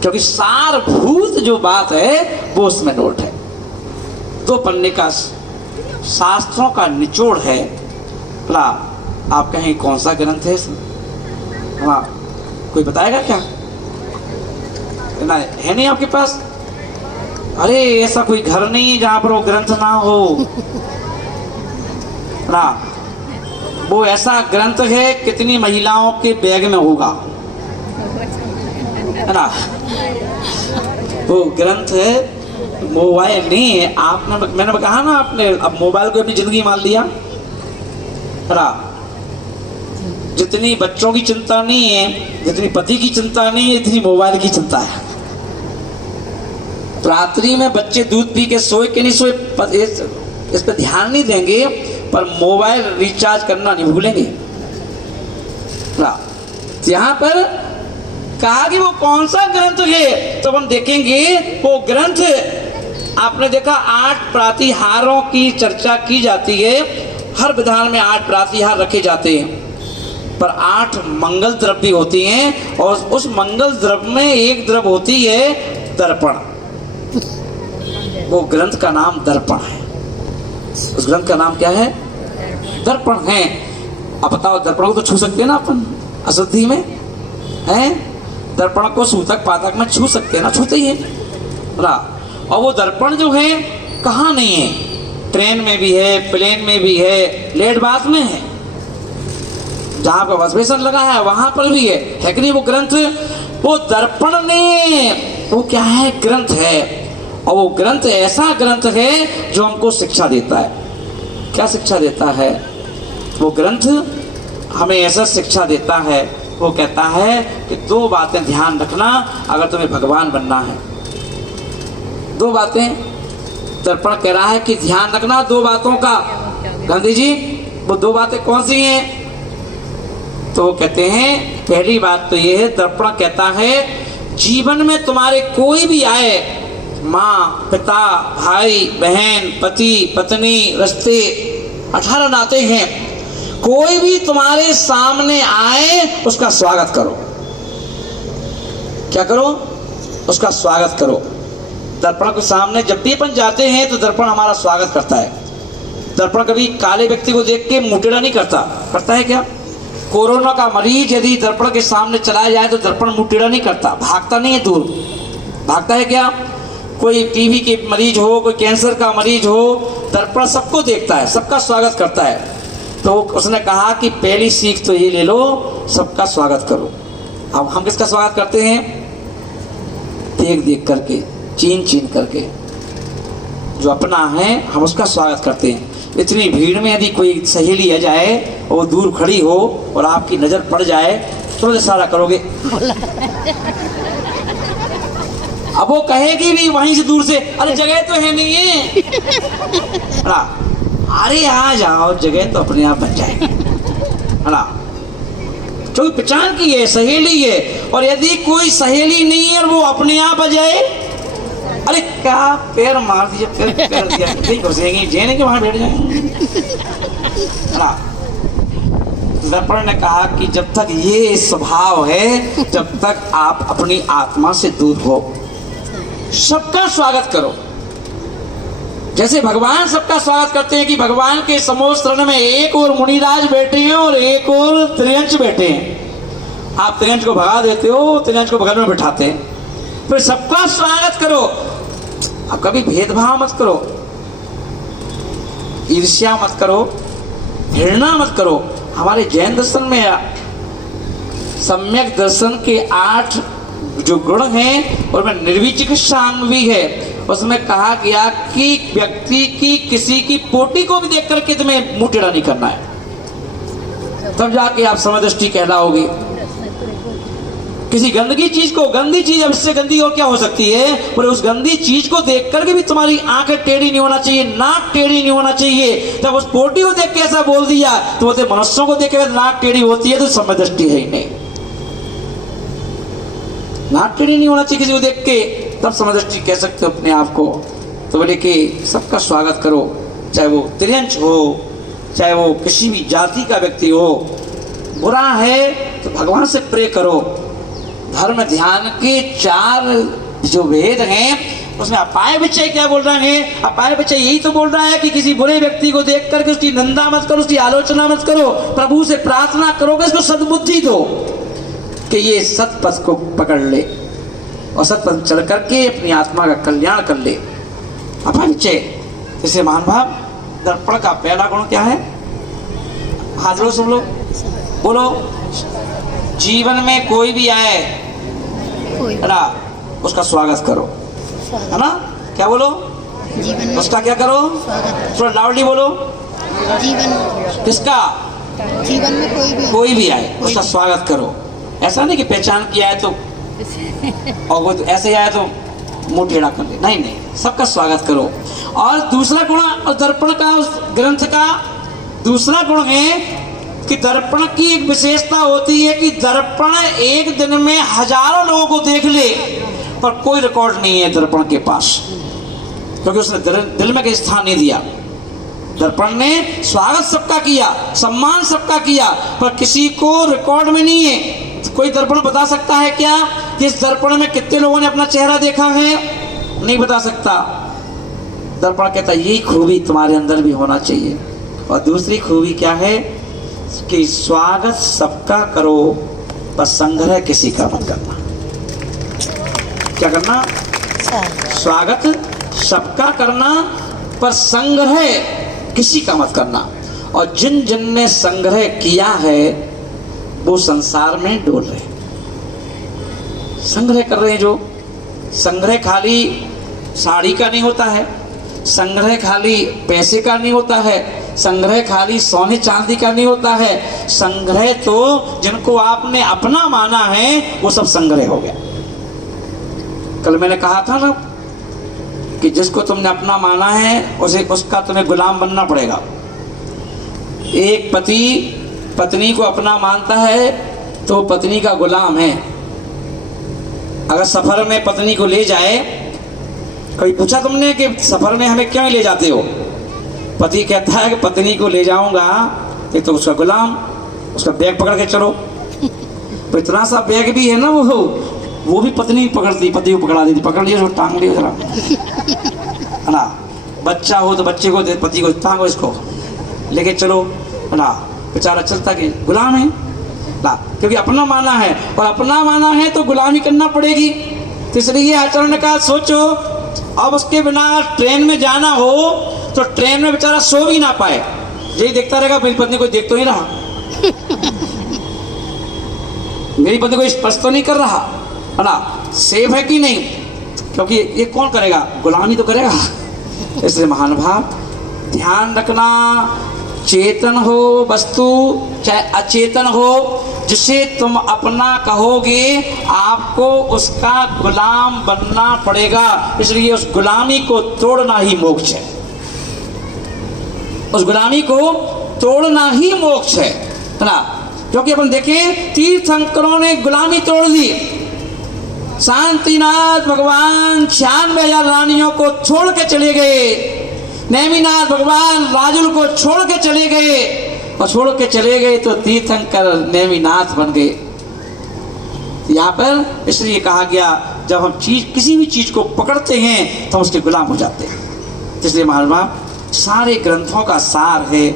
क्योंकि सारभूत जो बात है वो उसमें नोट है। 2 पन्ने का शास्त्रों का निचोड़ है। भला आप कहें कौन सा ग्रंथ है इसमें? हाँ, कोई बताएगा क्या? ना है नहीं आपके पास? अरे ऐसा कोई घर नहीं जहां पर वो ग्रंथ ना हो ना। वो ऐसा ग्रंथ है कितनी महिलाओं के बैग में होगा, है ना। वो ग्रंथ है, मोबाइल नहीं है। आपने, मैंने कहा ना, आपने अब मोबाइल को अपनी जिंदगी मान लिया, है ना। जितनी बच्चों की चिंता नहीं है, जितनी पति की चिंता नहीं है, इतनी मोबाइल की चिंता है। रात्रि में बच्चे दूध पी के सोए कि नहीं सोए इस पर ध्यान नहीं देंगे, पर मोबाइल रिचार्ज करना नहीं भूलेंगे। यहाँ पर कहा कि वो कौन सा ग्रंथ है, तो हम देखेंगे वो ग्रंथ, आपने देखा 8 प्रातिहारों की चर्चा की जाती है। हर विधान में 8 प्रातिहार रखे जाते हैं, पर 8 मंगल द्रव्य होती हैं, और उस मंगल द्रव्य में एक द्रव्य होती है दर्पण। वो ग्रंथ का नाम दर्पण है। उस ग्रंथ का नाम क्या है? दर्पण है। अब बताओ, दर्पण को तो छू सकते हैं ना अपन अशुद्धि में, हैं? दर्पण को सूतक पातक में छू सकते हैं ना, छूते ही है ना। और वो दर्पण जो है कहाँ नहीं है? ट्रेन में भी है, प्लेन में भी है, लेट बाथ में है, जहाँ पर वाशबेसन लगा है वहां पर भी है कि नहीं? वो ग्रंथ, वो दर्पण ने, वो क्या है? ग्रंथ है। और वो ग्रंथ ऐसा ग्रंथ है जो हमको शिक्षा देता है। क्या शिक्षा देता है? वो ग्रंथ हमें ऐसा शिक्षा देता है, वो कहता है कि 2 बातें ध्यान रखना अगर तुम्हें भगवान बनना है। 2 बातें दर्पण कह रहा है कि ध्यान रखना 2 बातों का। गांधी जी, वो 2 बातें कौन सी हैं? तो वो कहते हैं, पहली बात तो ये है, दर्पण कहता है जीवन में तुम्हारे कोई भी आए, माँ, पिता, भाई, बहन, पति, पत्नी, रिश्ते, 18 नाते हैं, कोई भी तुम्हारे सामने आए उसका स्वागत करो। क्या करो? उसका स्वागत करो। दर्पण के सामने जब भी अपन जाते हैं तो दर्पण हमारा स्वागत करता है। दर्पण कभी काले व्यक्ति को देख के मुटेड़ा नहीं करता, करता है क्या? कोरोना का मरीज यदि दर्पण के सामने चला जाए तो दर्पण मुटेड़ा नहीं करता, भागता नहीं है दूर, भागता है क्या? कोई टीबी के मरीज हो, कोई कैंसर का मरीज हो, दर्पण सबको देखता है, सबका स्वागत करता है। तो उसने कहा कि पहली सीख तो ये ले लो, सबका स्वागत करो। अब हम किसका स्वागत करते हैं? देख देख करके, चीन चीन करके, जो अपना है हम उसका स्वागत करते हैं। इतनी भीड़ में यदि कोई सहेली आ जाए और वो दूर खड़ी हो और आपकी नजर पड़ जाए तो इशारा करोगे, अब वो कहेगी भी वहीं से दूर से, अरे जगह तो है नहीं है, अरे आ जाओ, जगह तो अपने आप बन जाएगी, है ना? क्योंकि पहचान की है, सहेली है। और यदि कोई सहेली नहीं है और वो अपने आप आ जाए, अरे क्या पैर मार दिए, पैर दिया, नहीं घुसेंगे, जेने के वहां बैठ जाएंगे, है ना? दर्पण ने कहा कि जब तक ये स्वभाव है, जब तक आप अपनी आत्मा से दूर हो, सबका स्वागत करो। जैसे भगवान सबका स्वागत करते हैं कि भगवान के समोस्तरण में एक और मुनिराज बैठे हैं और एक और त्रियंच बैठे हैं। आप त्रियंच को भगा देते हो, त्रियंच को बगल में बिठाते हैं, फिर सबका स्वागत करो। अब कभी भेदभाव मत करो, ईर्ष्या मत करो, घृणा मत करो। हमारे जैन दर्शन में सम्यक दर्शन के 8 जो गुण हैं और में निर्विचिकित्सा अंग भी है, उसमें कहा गया कि व्यक्ति की किसी की पोटी को भी देख करके तुम्हें मुंह टेढ़ा नहीं करना है, तब जाके आप समदृष्टि कहलाओगे। किसी गंदगी चीज को, गंदी चीज अब इससे गंदी और क्या हो सकती है, पर उस गंदी चीज को देख करके भी तुम्हारी आंखें टेढ़ी नहीं होना चाहिए, नाक टेढ़ी नहीं होना चाहिए। जब उस पोटी को देख के ऐसा बोल दिया तो बोलते मनुष्यों को देख के नाक टेढ़ी होती है तो समदृष्टि है ही नहीं, नाक टेढ़ी नहीं होना चाहिए किसी को देख के, तब समदृष्टि कह सकते हो अपने आप को। तो बोले कि सबका स्वागत करो, चाहे वो त्रियंच हो, चाहे वो किसी भी जाति का व्यक्ति हो। बुरा है तो भगवान से प्रे करो। धर्म ध्यान के 4 जो वेद हैं उसमें अपाय विचय क्या बोल रहे हैं? अपाय विचय यही तो बोल रहा है कि किसी बुरे व्यक्ति को देख करके उसकी निंदा मत करो, उसकी आलोचना मत करो, प्रभु से प्रार्थना करो कि इसको सद्बुद्धि दो कि ये सत्पथ को पकड़ ले और सत्पथ चल करके अपनी आत्मा का कल्याण कर ले। अपाय विचय जैसे महानुभाव, दर्पण का पहला गुण क्या है? हाथ लो सब लोग, बोलो। जीवन में कोई भी आए है ना, उसका स्वागत करो, है ना? क्या बोलो? जीवन में उसका क्या करो? थोड़ा लाउडली बोलो। जीवन किसका? जीवन में कोई भी आए उसका स्वागत करो। ऐसा नहीं कि पहचान किया है तो और वो ऐसे आया तो मुंह टेढ़ा कर ले, नहीं नहीं, सबका स्वागत करो। और दूसरा गुण दर्पण का, उस ग्रंथ का दूसरा गुण है कि दर्पण की एक विशेषता होती है कि दर्पण एक दिन में हजारों लोगों को देख ले पर कोई रिकॉर्ड नहीं है दर्पण के पास, क्योंकि उसने दिल में कोई स्थान नहीं दिया। दर्पण ने स्वागत सबका किया, सम्मान सबका किया, पर किसी को रिकॉर्ड में नहीं है। कोई दर्पण बता सकता है क्या कि इस दर्पण में कितने लोगों ने अपना चेहरा देखा है? नहीं बता सकता। दर्पण कहता है यही खूबी तुम्हारे अंदर भी होना चाहिए। और दूसरी खूबी क्या है कि स्वागत सबका करो पर संग्रह किसी का मत करना। क्या करना? स्वागत सबका करना पर संग्रह किसी का मत करना। और जिन जिन ने संग्रह किया है वो संसार में डोल रहे, संग्रह कर रहे हैं। जो संग्रह खाली साड़ी का नहीं होता है, संग्रह खाली पैसे का नहीं होता है, संग्रह खाली सोने चांदी का नहीं होता है। संग्रह तो जिनको आपने अपना माना है वो सब संग्रह हो गया। कल मैंने कहा था ना कि जिसको तुमने अपना माना है उसे उसका तुम्हें गुलाम बनना पड़ेगा। एक पति पत्नी को अपना मानता है तो पत्नी का गुलाम है। अगर सफर में पत्नी को ले जाए, कभी पूछा तुमने कि सफर में हमें क्यों ले जाते हो? पति कहता है कि पत्नी को ले जाऊंगा तो उसका गुलाम, उसका बैग पकड़ के चलो। तो इतना सा बैग भी है ना, वो भी पत्नी पकड़ती, पति को पकड़ा देती, पकड़ लिया टांग लिया जरा, है ना। बच्चा हो तो बच्चे को दे, पति को टांगो, इसको लेके चलो ना, बेचारा चलता कि गुलाम है ना, क्योंकि अपना माना है, और अपना माना है तो गुलामी करना पड़ेगी। तो इसलिए आचार्य ने कहा सोचो, अब उसके बिना ट्रेन में जाना हो तो ट्रेन में बेचारा सो भी ना पाए, यही देखता रहेगा मेरी पत्नी कोई देख तो नहीं रहा, मेरी पत्नी कोई स्पर्श तो नहीं कर रहा है ना, सेफ है कि नहीं, क्योंकि ये कौन करेगा, गुलामी तो करेगा। इसलिए महानुभाव ध्यान रखना, चेतन हो वस्तु चाहे अचेतन हो, जिसे तुम अपना कहोगे आपको उसका गुलाम बनना पड़ेगा। इसलिए उस गुलामी को तोड़ना ही मोक्ष है, उस गुलामी को तोड़ना ही मोक्ष है ना। क्योंकि अपन देखें तीर्थंकरों ने गुलामी तोड़ दी, शांतिनाथ भगवान 96 रानियों को छोड़ के चले गए, नेमिनाथ भगवान राजुल को छोड़ के चले गए, और छोड़ के चले गए तो तीर्थंकर नेमिनाथ बन गए। यहाँ पर इसलिए कहा गया जब हम किसी भी चीज को पकड़ते हैं तो हम उसके गुलाम हो जाते हैं। इसलिए महात्मा सारे ग्रंथों का सार है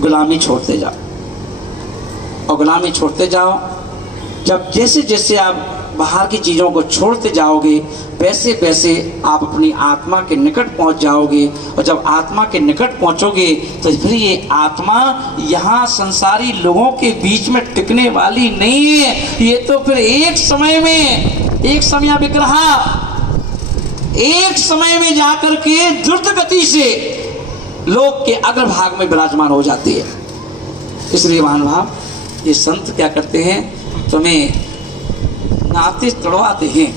गुलामी छोड़ते जाओ, और गुलामी छोड़ते जाओ। जब जैसे जैसे आप बाहर की चीज़ों को छोड़ते जाओगे वैसे वैसे आप अपनी आत्मा के निकट पहुंच जाओगे, और जब आत्मा के निकट पहुंचोगे तो फिर ये आत्मा यहाँ संसारी लोगों के बीच में टिकने वाली नहीं है, ये तो फिर एक समय विग्रहा एक समय में जाकर के द्रुत गति से लोक के अग्रभाग में विराजमान हो जाती है। इसलिए महानुभाव ये संत क्या करते हैं, तुम्हें नाते तड़वाते हैं,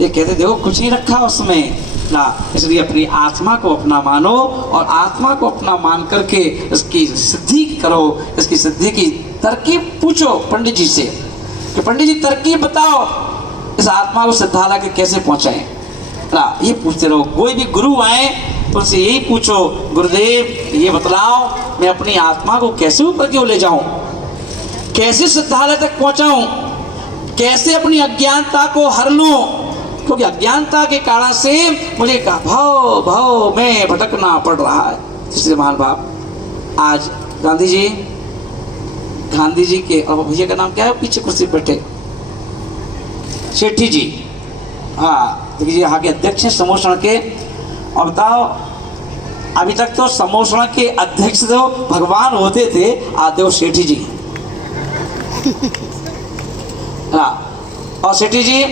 ये कहते देखो कुछ नहीं रखा उसमें ना। इसलिए अपनी आत्मा को अपना मानो, और आत्मा को अपना मान करके इसकी सिद्धि करो, इसकी सिद्धि की तरकीब पूछो पंडित जी से कि पंडित जी तरकीब बताओ इस आत्मा को सिद्धालय के कैसे पहुंचाएं ना। ये पूछते रहो, कोई भी गुरु आए तो उनसे यही पूछो, गुरुदेव ये बतलाओ मैं अपनी आत्मा को कैसे ऊपर क्यों ले जाऊं, कैसे सिद्धालय तक पहुंचाऊं, कैसे अपनी अज्ञानता को हर लूं, क्योंकि अज्ञानता के कारण से मुझे भाव भाव में भटकना पड़ रहा है। इसलिए महानुभाव आज गांधी जी के, और भैया का नाम क्या है पीछे कुर्सी पे बैठे, सेठी जी, हाँ देखिए यहाँ के अध्यक्ष हैं समोषण के। और बताओ अभी तक तो समोषण के अध्यक्ष तो भगवान होते थे, आते वो सेठी जी। हाँ, और सेठी जी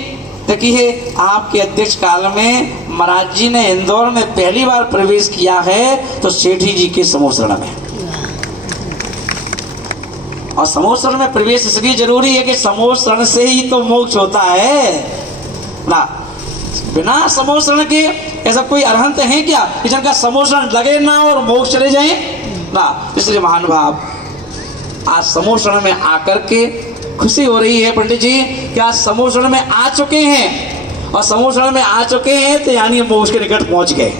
देखिए आपके अध्यक्ष काल में महाराज जी ने इंदौर में पहली बार प्रवेश किया है तो सेठी जी के समोषण में। और समोषण में प्रवेश इसलिए जरूरी है कि समोषण से ही तो मोक्ष होता है ना। बिना समोषण के ऐसा कोई अरहंत है क्या कि जिनका समोषण लगे ना और मोक्ष चले जाए ना। इसलिए महानुभाव आज समोषण में आकर के खुशी हो रही है पंडित जी कि आज समोषण में आ चुके हैं, और समोषण में आ चुके हैं तो यानी मोक्ष के निकट पहुंच गए।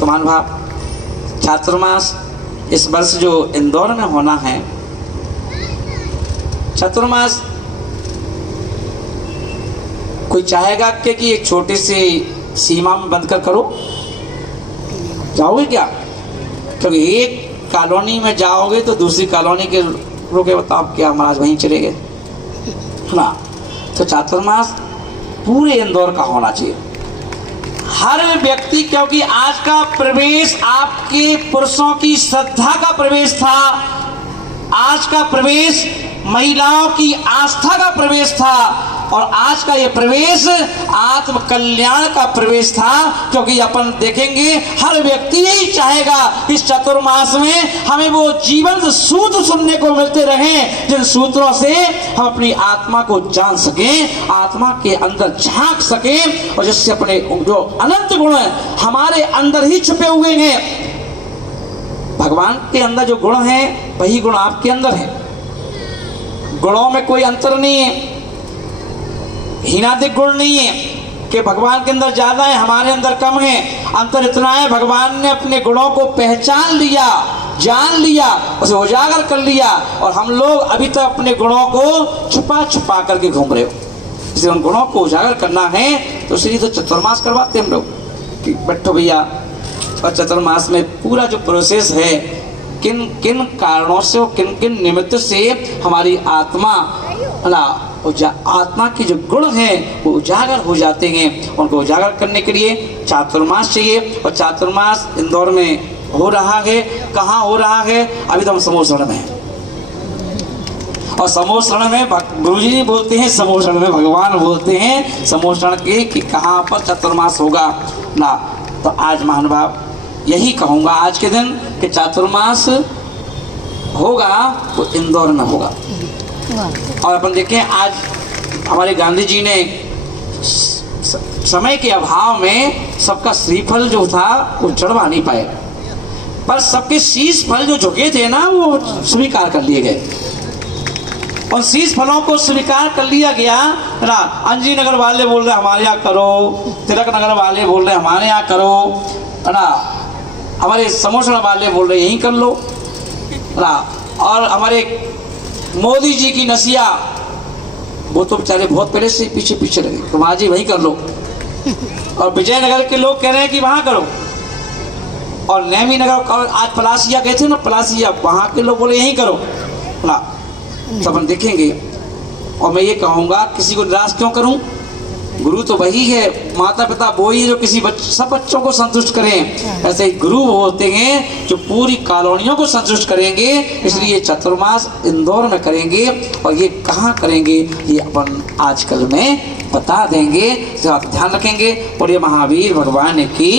तो महानुभाव चातुर्मास इस वर्ष जो इंदौर में होना है, चातुर्मास कोई चाहेगा कि एक छोटी सी सीमा में बंद कर करो, जाओगे क्या? क्योंकि एक कॉलोनी में जाओगे तो दूसरी कॉलोनी के रोके बताओ क्या महाराज वहीं चले गए ना। तो चातुर्मास पूरे इंदौर का होना चाहिए, हर व्यक्ति, क्योंकि आज का प्रवेश आपके पुरुषों की श्रद्धा का प्रवेश था, आज का प्रवेश महिलाओं की आस्था का प्रवेश था, और आज का ये प्रवेश आत्म कल्याण का प्रवेश था। क्योंकि अपन देखेंगे हर व्यक्ति यही चाहेगा इस चतुर्मास में हमें वो जीवन सूत्र सुनने को मिलते रहें जिन सूत्रों से हम अपनी आत्मा को जान सकें, आत्मा के अंदर झांक सकें, और जिससे अपने जो अनंत गुण हमारे अंदर ही छुपे हुए हैं, भगवान के अंदर जो गुण हैं वही गुण आपके अंदर है। गुणों में कोई अंतर नहीं है, हीनादिक गुण नहीं है कि भगवान के अंदर ज्यादा है हमारे अंदर कम है। अंतर इतना है भगवान ने अपने गुणों को पहचान लिया, जान लिया, उसे उजागर कर लिया, और हम लोग अभी तक अपने गुणों को छुपा छुपा करके घूम रहे हो। इसलिए उन गुणों को उजागर करना है तो इसलिए तो चतुर्मास करवाते हम लोग कि बैठो भैया। और चातुर्मास में पूरा जो प्रोसेस है, किन किन कारणों से और किन किन निमित्त से हमारी आत्मा आत्मा के जो गुण हैं वो उजागर हो जाते हैं, उनको उजागर करने के लिए चातुर्मास चाहिए। और चातुर्मास इंदौर में हो रहा है। कहाँ हो रहा है? अभी तो हम समोसरण में हैं, और समोसरण में गुरुजी जी बोलते हैं, समोसरण में भगवान बोलते हैं समोसरण के कि कहाँ पर चातुर्मास होगा ना। तो आज महानुभाव यही कहूँगा आज के दिन कि चातुर्मास होगा वो इंदौर में होगा। और अपन देखें आज हमारे गांधी जी ने समय के अभाव में सबका श्रीफल जो था वो चढ़वा नहीं पाए, पर सबके शीश फल जो झुके थे ना वो स्वीकार कर लिए गए। उन शीश फलों को स्वीकार कर लिया गया ना। अंजी नगर वाले बोल रहे हमारे यहाँ करो, तिलक नगर वाले बोल रहे हमारे यहाँ करो ना, हमारे समोसण वाले बोल रहे यहीं कर लो ना। और हमारे मोदी जी की नसिया वो तो बेचारे बहुत पहले से पीछे पीछे लगे, तो वहाँ जी वहीं कर लो। और विजयनगर के लोग कह रहे हैं कि वहाँ करो। और नेमी नगर आज पलासिया गए थे ना, पलासिया वहाँ के लोग बोले यहीं करो ना। तो अपन देखेंगे। और मैं ये कहूँगा किसी को निराश क्यों करूँ? गुरु तो वही है, माता पिता वही है जो किसी सब बच्चों को संतुष्ट करें। ऐसे ही गुरु होते हैं जो पूरी कॉलोनियों को संतुष्ट करेंगे। इसलिए चातुर्मास इंदौर में करेंगे। और ये कहाँ करेंगे ये अपन आजकल में बता देंगे, तो आप ध्यान रखेंगे। और ये महावीर भगवान की